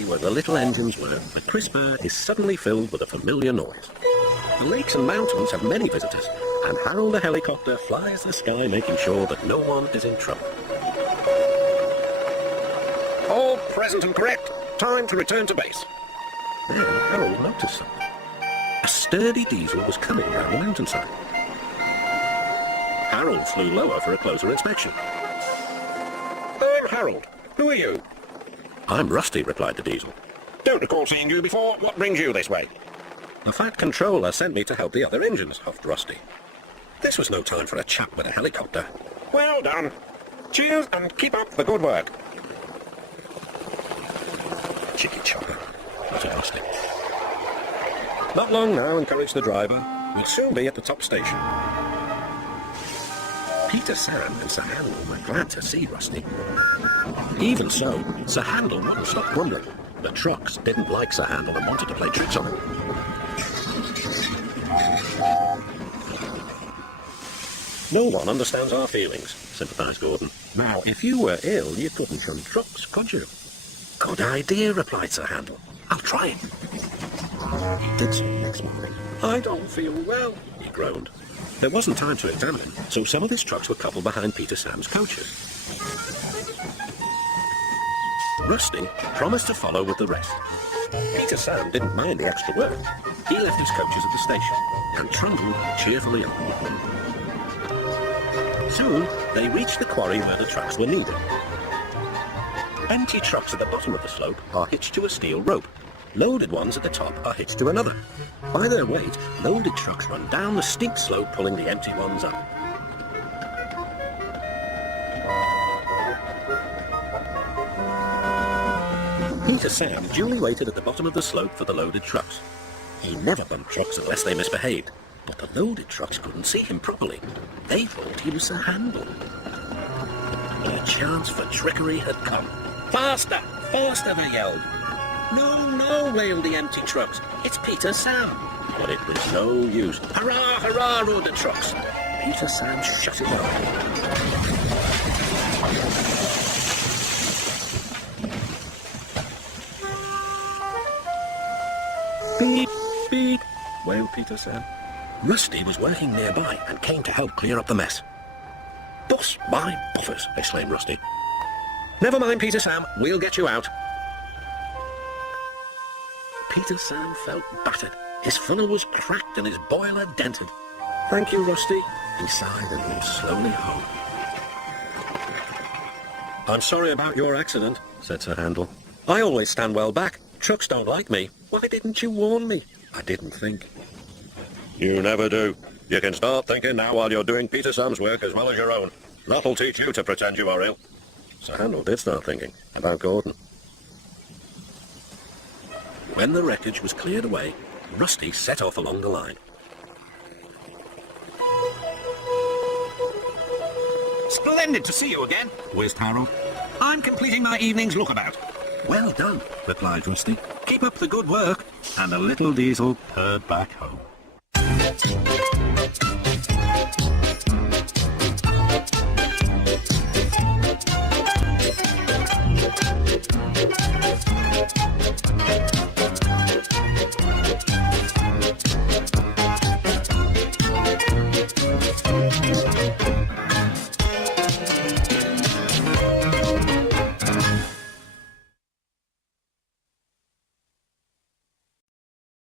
exactly where the little engines were, the crisp air is suddenly filled with a familiar noise. The lakes and mountains have many visitors, and Harold the helicopter flies the sky making sure that no one is in trouble. All present and correct. Time to return to base. Then Harold noticed something. A sturdy diesel was coming round the mountainside. Harold flew lower for a closer inspection. I'm Harold. Who are you? I'm Rusty, replied the diesel. Don't recall seeing you before. What brings you this way? The Fat Controller sent me to help the other engines, huffed Rusty. This was no time for a chat with a helicopter. Well done. Cheers and keep up the good work. Chicky chopper, muttered Rusty. Not long now, encouraged the driver. We'll soon be at the top station. Peter, Sam and Sir Handel were glad to see Rusty. Even so, Sir Handel wouldn't stop grumbling. The trucks didn't like Sir Handel and wanted to play tricks on him. No one understands our feelings, sympathised Gordon. Now, if you were ill, you couldn't shun trucks, could you? Good idea, replied Sir Handel. I'll try it. He did so next morning. I don't feel well, he groaned. There wasn't time to examine him, so some of his trucks were coupled behind Peter Sam's coaches. Rusty promised to follow with the rest. Peter Sam didn't mind the extra work. He left his coaches at the station and trundled cheerfully on. Soon, they reached the quarry where the trucks were needed. Empty trucks at the bottom of the slope are hitched to a steel rope. Loaded ones at the top are hitched to another. By their weight, loaded trucks run down the steep slope, pulling the empty ones up. Peter Sam duly waited at the bottom of the slope for the loaded trucks. He never bumped trucks unless they misbehaved, but the loaded trucks couldn't see him properly. They thought he was Sir Handel. Their chance for trickery had come. Faster! Faster, they yelled. No, no, wailed the empty trucks. It's Peter Sam. But it was no use. Hurrah, hurrah, roared the trucks. Peter Sam shut it down. Beep, beep, wailed Peter Sam. Rusty was working nearby and came to help clear up the mess. Bus my buffers, exclaimed Rusty. Never mind, Peter Sam, we'll get you out. Peter Sam felt battered. His funnel was cracked and his boiler dented. Thank you, Rusty, he sighed and walked slowly home. I'm sorry about your accident, said Sir Handel. I always stand well back. Trucks don't like me. Why didn't you warn me? I didn't think. You never do. You can start thinking now while you're doing Peter Sam's work as well as your own. That'll teach you to pretend you are ill. Sir Handel did start thinking about Gordon. When the wreckage was cleared away, Rusty set off along the line. Splendid to see you again, whizzed Harold. I'm completing my evening's lookabout. Well done, replied Rusty. Keep up the good work. And the little diesel purred back home.